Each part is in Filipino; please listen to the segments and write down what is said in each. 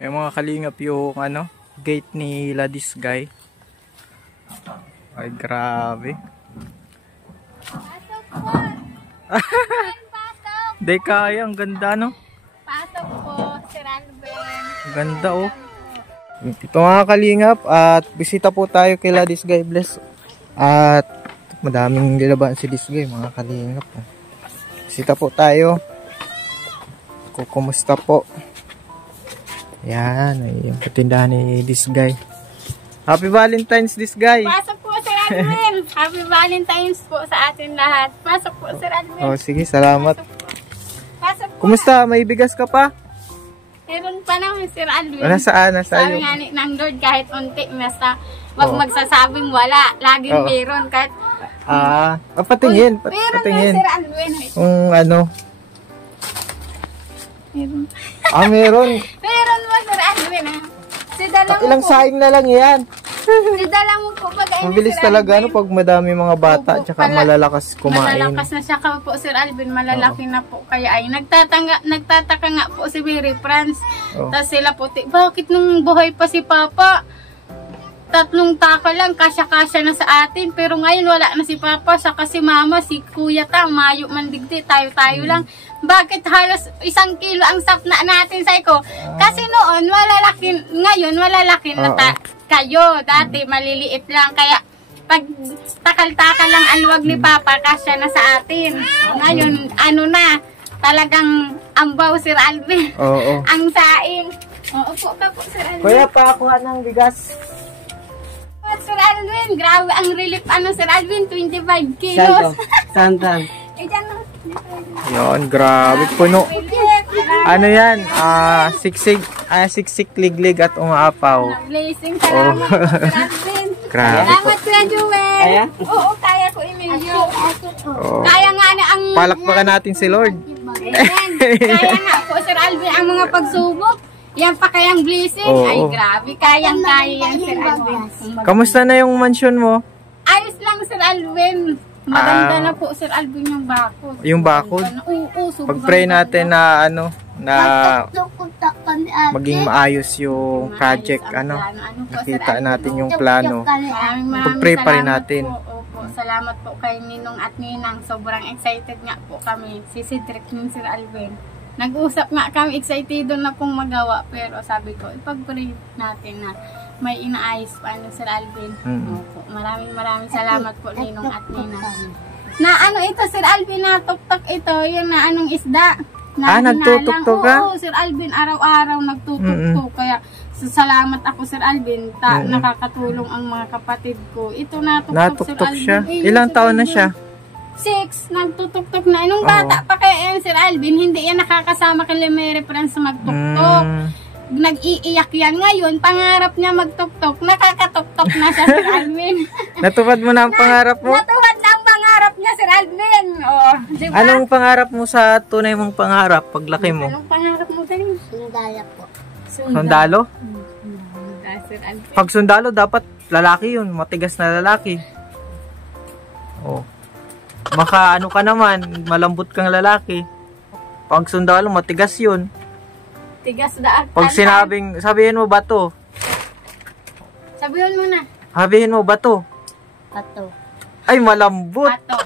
Yung mga kalingap yung gate ni Ladis Guy. Ay grabe. Pasok po. Pasok. Di kaya, ang ganda no? Pasok po, Sir Alvin. Ang ganda oh. Ito mga kalingap at bisita po tayo kay Ladis Guy Bless. At madaming lilaban si Ladis Guy mga kalingap. Bisita po tayo. Kumusta po? Yan, ay yung patindahan ni this guy. Happy Valentine's this guy. Pasok po, Sir Alvin. Happy Valentine's po sa atin lahat. Pasok po, Sir Alvin. Oh, sige, salamat. Pasok po. Kumusta? May bigas ka pa? Meron pa naman, Sir Alvin. Nasaan? Sabi nga ni ng Lord, kahit unti, basta wag magsasabing wala. Laging meron. Kahit patingin. meron Patingin. na, Sir Alvin. Meron. Meron. Meron mo, Sir Alvin, ha? Sidala mo Ilang po. saing na lang yan. Sidala mo po. Mabilis talaga pag madami mga bata at saka malalakas kumain. Malalakas na siya ka po, Sir Alvin. Malalaki na po. Kaya ay nagtataka nga po si Mary France. Tapos sila po, bakit nung buhay pa si Papa? 3 taka lang, kasya-kasya na sa atin. Pero ngayon wala na si Papa, saka si Mama, si Kuya Ta, mayo mandigdi, tayo-tayo lang. Bakit halos 1 kilo ang sapna natin, Saiko? Kasi noon, malalaki, ngayon malalaki na kayo. Dati, maliliit lang. Kaya, pag takal-takal lang alwag ni Papa, kasya na sa atin. Ngayon, talagang ambaw, Sir Alvin. Oo. Ang saing. Opo ka po, Sir Alvin. Kuya, pakuha ng bigas. Sir Alvin, grabe ang relief Sir Alvin, 25 kilos. Saan? Yun, grabe puno. Yan? Siksik, liglig at umaapaw. Blessing, salamat Sir Alvin. Grabe. Salamat Sir Jewel. Oo, kaya ko Emilio. Kaya nga na ang... Palakpakan natin si Lord. Amen. Kaya nga po Sir Alvin ang mga pagsubok. Yan pa kayang blessing. Ay, grabe. Kayang-kaya yan, Sir Alvin. Kamusta na yung mansion mo? Ayos lang, Sir Alvin. Maganda na po, Sir Alvin, yung bakod. Yung bakod? Oo, pag-pray natin na maging maayos yung project. Nakita natin yung plano. Pag-pray pa rin natin. Opo, salamat po kay Ninong at Ninang. Sobrang excited nga po kami. Si Cedric ng Sir Alvin. Nag-usap nga kami, excited na pong magawa, pero sabi ko, ipag-pray natin na may inaayos pa Sir Alvin. Opo, maraming salamat po Ninong at Nina. Na ito Sir Alvin, na tuktok ito, yun na isda. Nagtutuktok ka? Oo, Sir Alvin, araw-araw nagtutuktok. Kaya salamat ako Sir Alvin, nakakatulong ang mga kapatid ko. Ito natuktok Sir Alvin. Siya? Ilang taon na siya? 6, nagtutuktok na. Nung bata pa kaya Sir Alvin, hindi yan nakakasama kay Mary France magtuktok. Nag-iiyak yan. Ngayon, pangarap niya magtuktok. Nakakatuktok na siya, Sir Alvin. Natupad mo na ang pangarap mo? Natupad na ang pangarap niya, Sir Alvin. Diba? Anong pangarap mo sa tunay mong pangarap paglaki mo? Anong pangarap mo galing? Sundalo po. Sundalo? Sir Alvin. Pag sundalo, dapat lalaki yun. Matigas na lalaki. Maka ka naman, malambot kang lalaki. Pag sundalo, matigas yun. Tigas daan. Pag sabihin mo bato. Sabihin mo na. Sabihin mo bato. Bato. Ay, malambot. Bato.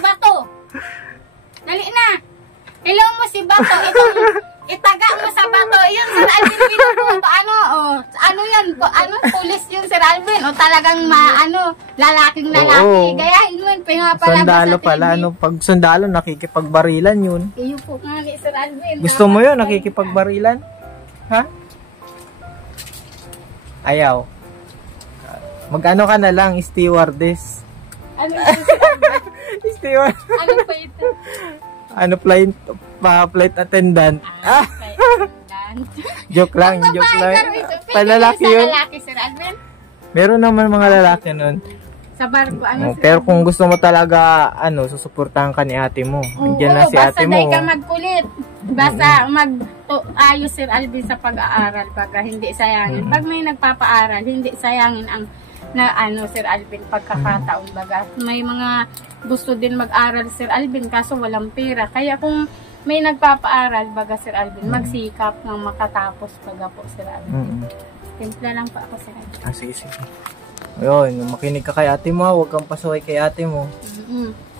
Bato. Dali na. Hello mo si Bato. Itaga mo sa Bato. Yun, Sir Alvin, pinupunto. Ano yan? Pulis yun, Sir Alvin. O talagang lalaking lalaki. Gayahin mo yun, pinapalabas sundalo sa TV. pala. Pag sundalo, nakikipagbarilan yun. Iyo po nga ni Sir Alvin. Gusto mo yun, nakikipagbarilan? Ha? Ayaw. Mag-ano ka na lang, stewardess. Ano yun, Sir Alvin? Steward. Ano pa ito? Flight attendant. Flight attendant. Joke lang. Palalaki yun. Lalaki, Sir Alvin? Meron naman mga lalaki nun. Sa barko, pero kung gusto mo talaga, susuportahan ka ni ate mo. Andiyan na si ate mo. Basta ka magkulit. Basta ayos, Sir Alvin, sa pag-aaral. Pag hindi sayangin. Pag may nagpapaaral, hindi sayangin ang Sir Alvin, pagkakataon baga. May mga gusto din mag-aral, Sir Alvin, kaso walang pera. Kaya kung may nagpapaaral baga Sir Alvin, magsikap ng makatapos baga po Sir Alvin. Timpla lang pa ako Sir Alvin. Sige. Ayun, makinig ka kay ate mo, huwag kang pasuhay kay ate mo.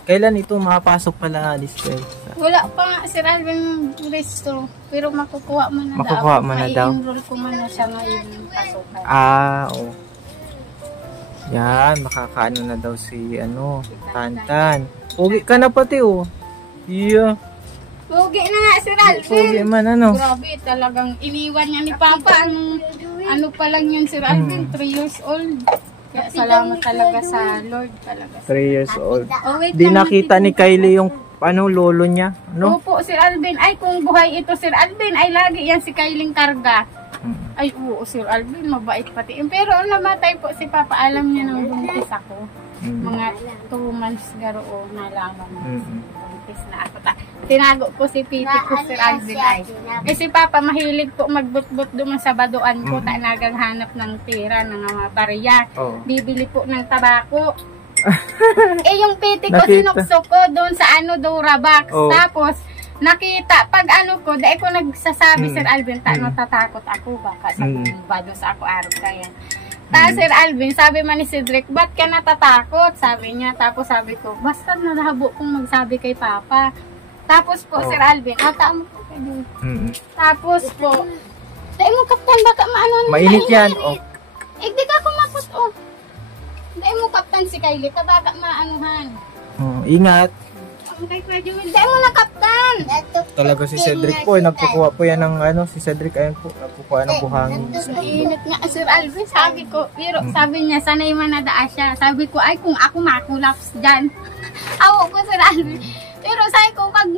Kailan ito makapasok pala this day? Wala pa nga Sir Alvin resto, pero makukuha mo na daw. I-enroll ko man na siya ngayon pasukan. Oo. Yan, makakaano na daw si Tantan. Pugi ka na pati Yeah. Pugi na nga Sir Alvin. Pugi man Grabe, talagang iniwan niya ni Papa. Ano pa lang yun Sir Alvin, 3 years old. Kaya salamat talaga sa Lord talaga. 3 years old. Wait Di lang, nakita ni Kylie yung lolo niya, no? Opo, Sir Alvin. Ay, kung buhay ito, Sir Alvin, ay lagi yan si Kylie karga. Ay, oo, Sir Alvin, mabait pati. Pero namatay po si Papa, alam niya nang buntis ako. Mga 2 months garo nalaman. Buntis na ako. Tinago ko si Piti ko, Sir Alvin ay. Si Papa mahilig po magbutbut duman sa baduan ko, naghanap ng tira ng mga barya. Bibili po ng tabako. Yung Piti ko sinukso ko doon sa Dora box. Tapos nakita pag ko, dahil ko nagsasabi Sir Alvin, natatakot ako baka sa bado sa ako araw kaya. Sir Alvin, sabi man ni Cedric, ba't ka natatakot? Sabi niya, tapos sabi ko, basta nalahabo kong magsabi kay Papa. Tapos po, Sir Alvin, mo po kayo. Tapos po, dahil mo kaptan, baka mainit yan, di ka kumapot, dahil mo kaptan si Kylie, baka maanuhan. Ingat. Dahil mo na kaptan. Talaga si Cedric po, nagkukuha po yan ng si Cedric, ayun po, nagkukuha ng buhangin. Init nga, Sir Alvin, sabi ko, pero sabi niya, sanay man nadaan siya. Sabi ko, ay kung ako makulaps dyan. Awo ko, Sir Alvin. Pero sabi ko, pag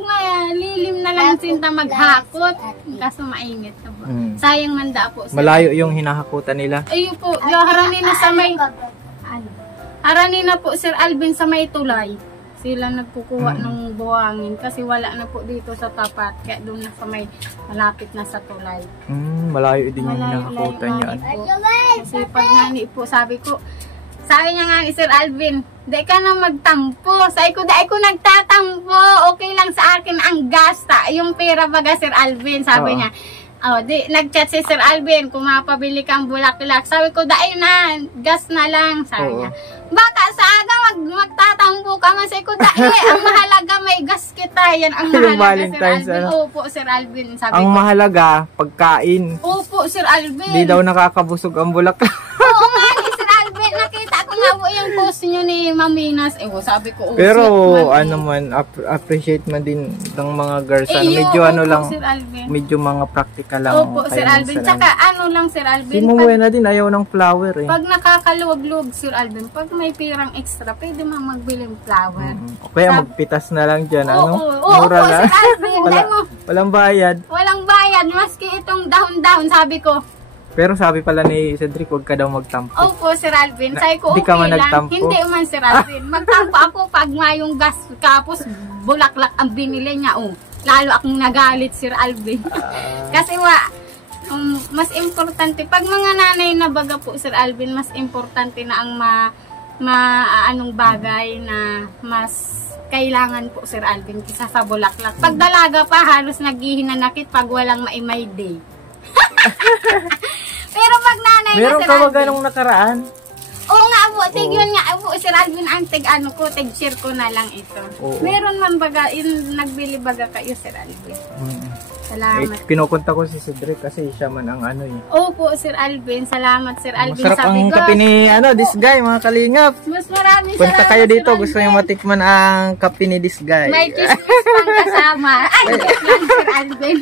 lilim na lang sinta maghakot, kaso mainit na po. Sayang manda po. Malayo yung hinahakutan nila. Ayun po, haranin na sa may, haranin na po, Sir Alvin, sa may tulay. Sila nagkukuha ng buhangin kasi wala na po dito sa tapat. Kaya doon na sa may malapit na sa tulay. Malayo din yung hinahakutan niya. Kasi pag nani po, sabi niya nga ni Sir Alvin, dahil ka na magtampo. Sabi ko, dahil ko nagtatampo. Okay lang sa akin ang gasta. Yung pera baga Sir Alvin, sabi niya. Nag-chat si Sir Alvin, kung mapabili kang bulaklak. Sabi ko, dahil na, gas na lang. Sabi niya, baka sa aga magtatampo ka. Sabi ko, dahil ang mahalaga may gas kita. Yan ang mahalaga Sir Alvin. Opo, Sir Alvin. Sabi ang ko, mahalaga, pagkain. Opo, Sir Alvin. Di daw nakakabusog ang bulaklak. Oo nga ni Sir Alvin, nakita ko nga po yung post nyo ni Maminas. Sabi ko, pero appreciate man din ng mga girls. Medyo lang, Sir Alvin. medyo mga practical lang. Opo, Sir Alvin. Tsaka lang, Sir Alvin. Simuwi na din, ayaw ng flower Pag nakakaluwag-luwag, Sir Alvin, pag may pirang extra, pwede man magbili ng flower. Kaya magpitas na lang dyan, Mura lang. Sir Alvin. Walang bayad. Walang bayad, maski itong dahon-dahon, sabi ko. Pero sabi pala ni Cedric, huwag ka daw magtampo. Opo, Sir Alvin. Sabi ko, okay ka man lang. Nagtampo? Hindi man, Sir Alvin. Magtampo ako pag yung gas kapos, bulaklak ang binili niya. Lalo akong nagalit, Sir Alvin. Kasi mas importante, pag mga nanay na baga po, Sir Alvin, mas importante na ang anong bagay na mas kailangan po, Sir Alvin, kisa sa bulaklak. Pag dalaga pa, halos naghihinanakit pag walang maimay day. Pero pag nanay meron na Sir ka ba Alvin, ganong nakaraan? Oo nga po, yun nga po, Sir Alvin, ang tig-share ko na lang ito. Meron man baga, nagbili baga kayo, Sir Alvin. Salamat. Pinupunta ko si Cedric kasi siya man ang Opo, Sir Alvin, salamat, Sir Alvin. Masarap ang kape ni this guy, mga kalingap. Mas maraming punta salamat, kayo dito, Sir gusto nyo matikman ang kape ni this guy. May chismis pang kasama. Ay, lang, Sir Alvin.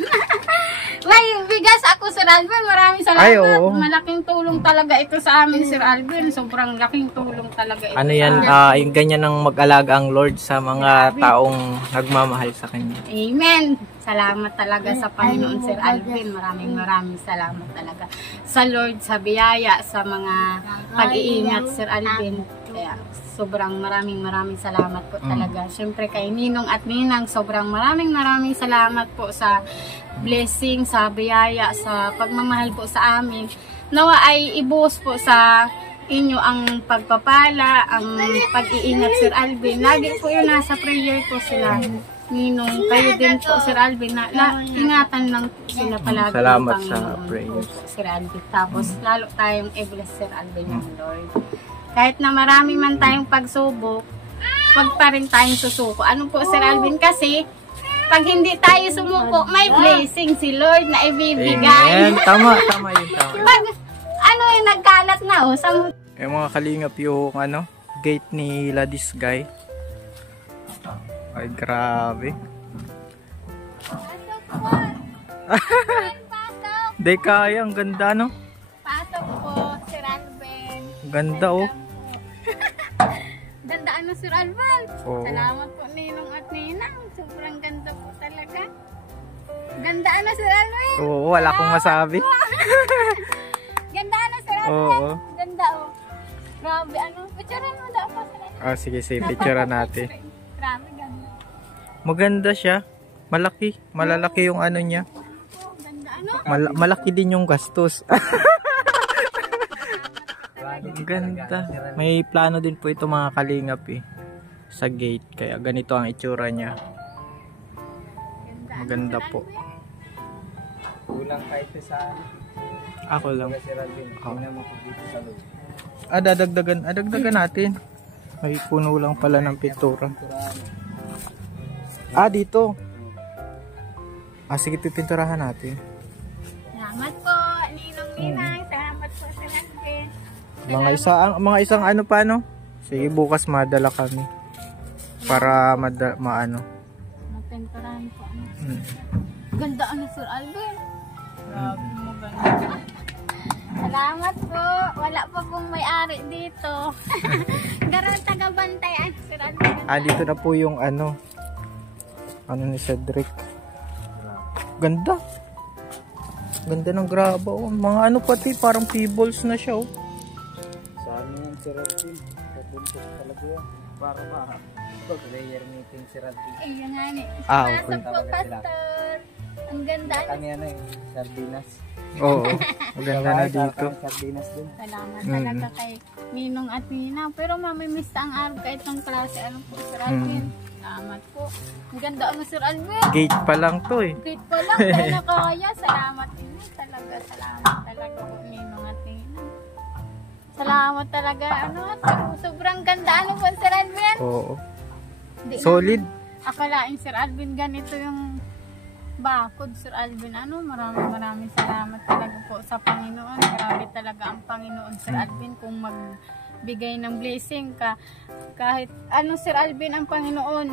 May bigas ako, Sir Alvin. Maraming salamat. Malaking tulong talaga ito sa amin, Sir Alvin. Sobrang laking tulong talaga ito. Yung ganyan ang mag-alaga ang Lord sa mga taong nagmamahal sa Kanya. Amen. Salamat talaga sa Panginoon, Sir Alvin. Maraming salamat talaga sa Lord, sa biyaya, sa mga pag-iingat, Sir Alvin. Kaya sobrang maraming salamat po talaga. Siyempre kay Ninong at Ninang, sobrang maraming salamat po sa blessing, sa biyaya, sa pagmamahal po sa amin. Nawa ay ibuhos po sa inyo ang pagpapala, ang pag-iingat, Sir Alvin. Lagi po yun nasa prayer po sila. Ninong, kayo din po, Sir Alvin, na ingatan lang sila palagi. Salamat ng sa Panginoon prayers. po, Sir Alvin. Tapos, lalo tayong i-bless, Sir Alvin, ng Lord. Kahit na marami man tayong pagsubok, wag pa rin tayong susuko. Ano po, Sir Alvin? Kasi, pag hindi tayo sumuko, may blessing si Lord na ibibigay. Amen. Tama yun. Pag, ano yung nagkalat na, Yung mga kalingap yung gate ni Ladisgay. Ay, grabe. Di kaya, ang ganda, no? Pasok po, Sir Alvin. Ganda, oh. Ganda Sir Alvin. Oo. Salamat po, Ninong at Ninang. Sobrang ganda po talaga. Ganda Sir Alvin. Oo, wala akong masabi. Ganda Sir Alvin. Oo. Ganda, oh. Grabe, picturean mo daw po, Sir Alvin. Sige, picture natin. Grabe, ganda. Maganda siya. Malaki. Malalaki yung niya. Ganda, Malaki din yung gastos. Ganda. May plano din po ito mga kalingap sa gate. Kaya ganito ang itsura niya. Maganda po. Kulang kahit sa Ako lang. Oh. Dadagdagan natin. May puno lang pala ng pintura. Dito. Sige, pipinturahan natin. Salamat po, Ninong Ninang. Salamat po, Sir Alvin. Mga isang pa, no? Sige, bukas madala kami. Para Mapinturahan po. Ganda Sir Alvin. Grabe mo, ganda. Salamat po. Wala pa pong may-ari dito. Garon taga-bantay Sir Alvin. Dito na po yung ni Cedric. Ganda. Ganda ng graba. Mga pati parang pebbles na siya. Saan yan si Radin? Papuntos talaga yan. Para prayer meeting si Radin. Ayun nga ni. Okay. Pasok po, Pastor. Ang ganda. Kami sardinas. Oo. Maganda na dito. Sardinas din. Salamat talaga kay Ninong at Nina. Pero mamimiss ang araw kahit ng klase. Po, Sir Alvin? Salamat po. Ang ganda Sir Alvin. Gate pa lang to Gate pa lang. Kaya nakaya. Salamat din. Salamat talaga po, Ninong at Nina. Salamat talaga. Sobrang ganda. Po, Sir Alvin? Oo. Solid. Akalain, Sir Alvin, ganito yung bakod, Sir Alvin. Maraming salamat talaga po sa Panginoon. Grabe talaga ang Panginoon, Sir Alvin, kung magbigay ng blessing ka. Kahit Sir Alvin, ang Panginoon,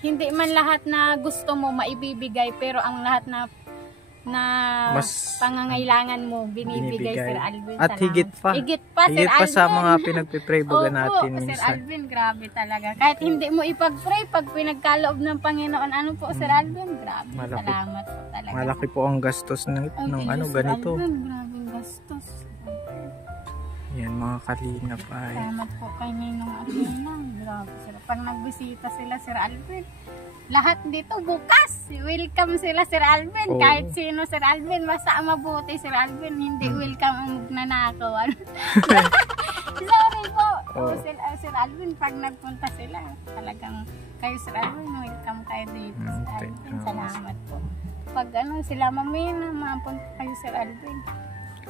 hindi man lahat na gusto mo maibibigay, pero ang lahat na pangangailangan mo binibigay, Sir Alvin. At higit pa. Sir Alvin. Sa mga pinagpipray baga natin Sir minsan. Alvin, grabe talaga. Kahit hindi mo ipag-pray, pag pinagkaloob ng Panginoon, Sir Alvin, grabe. Malaki. Salamat po talaga. Malaki po ang gastos ng Sir ganito. Alvin, grabing gastos. Yan mga kalingap ay. Salamat po kay Ninong at Ninang. Grabe sila. Pag nagbisita sila, Sir Alvin, lahat dito bukas. Welcome sila, Sir Alvin. Kahit sino, Sir Alvin, basta mabuti, Sir Alvin. Hindi welcome ang magnanakaw. Sorry po. Sir Alvin, pag nagpunta sila, talagang kayo, Sir Alvin, welcome kayo dito, Sir Alvin. Salamat po. Pag sila mamina, mapunta kayo, Sir Alvin.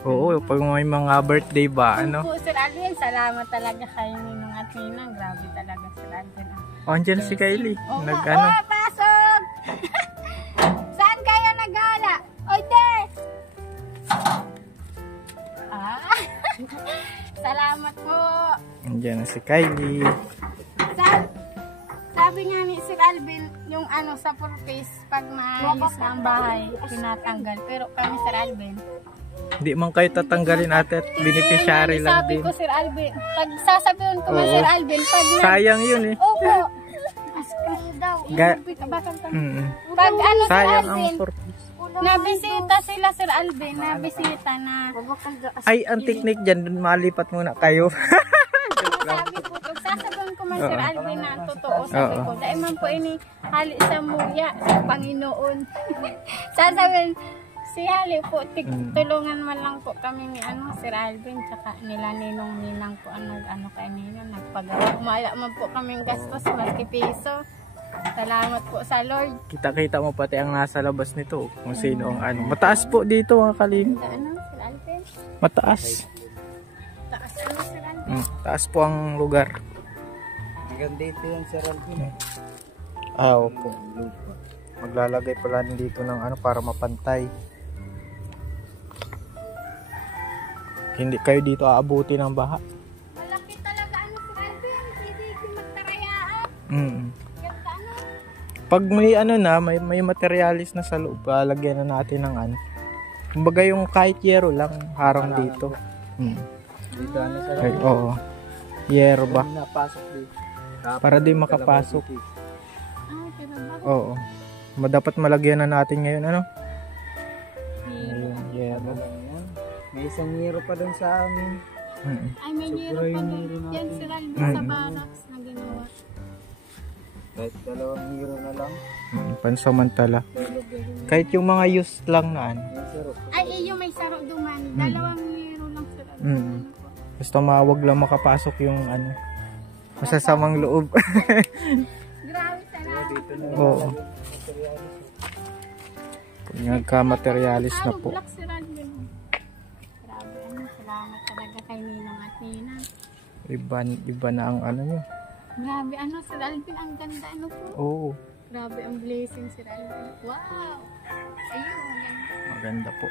Oo, pag may mga birthday ba, Po, Sir Alvin, salamat talaga kayo, Ninong at Ninang. Grabe talaga, Sir Alvin. Andyan si Kylie. Pasok! Saan kayo nagala? Salamat po. Andyan na si Kylie. Sabi nga ni Sir Alvin, yung sa purpose, pag maalis na ang bahay, tinatanggal. Pero kami, Sir Alvin, hindi man kayo tatanggalin ate at beneficiary lang sabi din. ko, Sir Alvin, pag sasabihin ko man, Sir Alvin, sayang yun Opo. Daw. Pag Sir sayang Alvin, ang purpose. nabisita sila, Sir Alvin, nabisita na. Ay, ang technique dyan, malipat muna kayo. Sabi ko, pag sasabihin ko man, Sir Alvin, na ang totoo, sabi ko, dahil man po ini hali sa muya, sa Panginoon. Sasabihin, Siyali po, tulungan man lang po kami ni Sir Alvin, tsaka nila ninong-ninang po kay Ninong, nagpagawa. Umala man po kaming gastos, maski piso. Salamat po sa Lord. Kita-kita mo pati ang nasa labas nito, kung sino ang Mataas po dito mga kalingap. Sir Alvin? Mataas. Taas Sir Alvin? Taas po ang lugar. Hanggang dito yan, Sir Alvin. Opo. Maglalagay pala dito ng para mapantay. Hindi kayo dito aabuti ng baha. Malaki talaga Sir Alvin. Hindi magtarayaan. Ganda Pag may may materialis na sa loob, lagyan na natin ng Kumbaga yung kahit yero lang harang dito. Dito Sir Ay, Alvin. oo. Yero ba? Napasok dito. Para di makapasok. pero bakit? Oo. Dapat malagyan na natin ngayon Hero. Ayun, yero. May isang hero pa dun sa amin. Ay, may hero pa din. Yan Sir Alvin sa barracks na ginawa. Kahit 2 hero na lang. Pansamantala. Kahit yung mga used lang na May sarap. Ay, iyo may saro duman. 2 hero lang Sir Alvin. Basta mawag lang makapasok yung masasamang loob. Grabe, salamat. Dito na Oo. Pag nagka-materialis na po. Black Sir Alvin. Grabe, salamat talaga kay Ninong at Ninang. Iba na ang nyo. Grabe, Sir Alvin, ang ganda, po. Oo. Grabe, ang blessing, Sir Alvin. Wow! Ayun, ang ganda. Maganda po.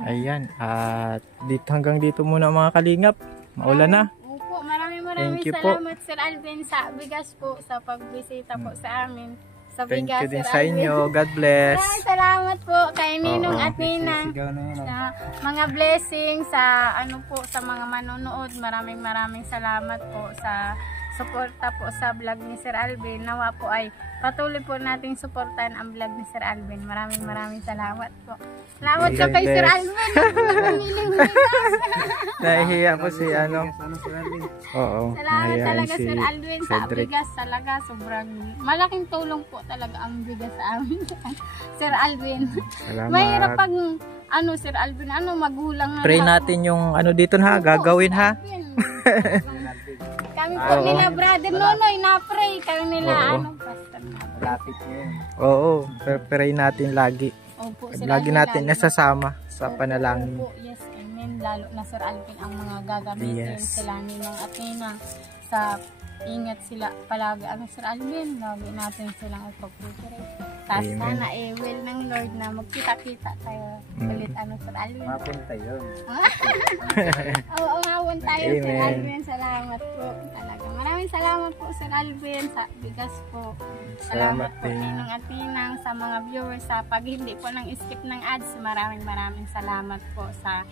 Ayan. At hanggang dito muna mga kalingap. Maulan na. Opo, maraming Thank you po. salamat, Sir Alvin, sa bigas po, sa pagbisita po sa amin. Sa Thank bigas, you din Sir sa Alvin. inyo. God bless. Maraming salamat po kay Ninong Oo. at Ninang. Sigaw na yun. Sa mga blessings, sa sa mga manonood. Maraming salamat po sa suporta po sa vlog ni Sir Alvin. Nawa po ay patuloy po nating suportahan ang vlog ni Sir Alvin. Maraming salamat po. Salamat ka kay Sir Alvin. Nahihiya po si Ano, Sir Alvin? Oo. Salamat nahihiya talaga si Sir Alvin sa Cedric. bigas. Talaga sobrang malaking tulong po talaga ang bigas sa amin. Sir Alvin. Salamat. Mahirap pag Sir Alvin, magulang na Pray lahat. natin yung dito na gagawin ha. Kami po Oo. nila brother Nonoy na-pray. Kami nila Oo. pastor na. Malapit nyo yun. Oo. Pray natin lagi. Opo, Sir Lagi Alvin, natin lalo nasasama sa Opo, panalangin. opo, yes, amen. Lalo na Sir Alvin ang mga gagamitin Yes. sila Ninong at Ninang sa ingat sila palagi Sir Alvin. Lagi natin silang ipag-pray. Tapos Amen. sana will ng Lord na magkita-kita tayo ulit Sir Alvin. Mapunta yun. Oo, umawon tayo Sir Amen. Alvin. Salamat po. Talaga. Maraming salamat po Sir Alvin sa bigas po. Salamat po din. Ninong at Ninang sa mga viewers sa pag hindi po ng skip ng ads. Maraming salamat po sa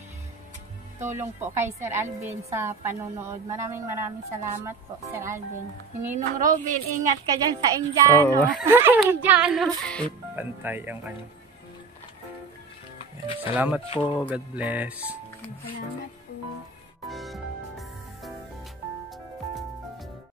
tulong po kay Sir Alvin sa panonood. Maraming salamat po Sir Alvin. Ninong Robin, ingat ka dyan sa Indiano. Oo. Indiano. Pantay ang Yan. Salamat po. God bless. Salamat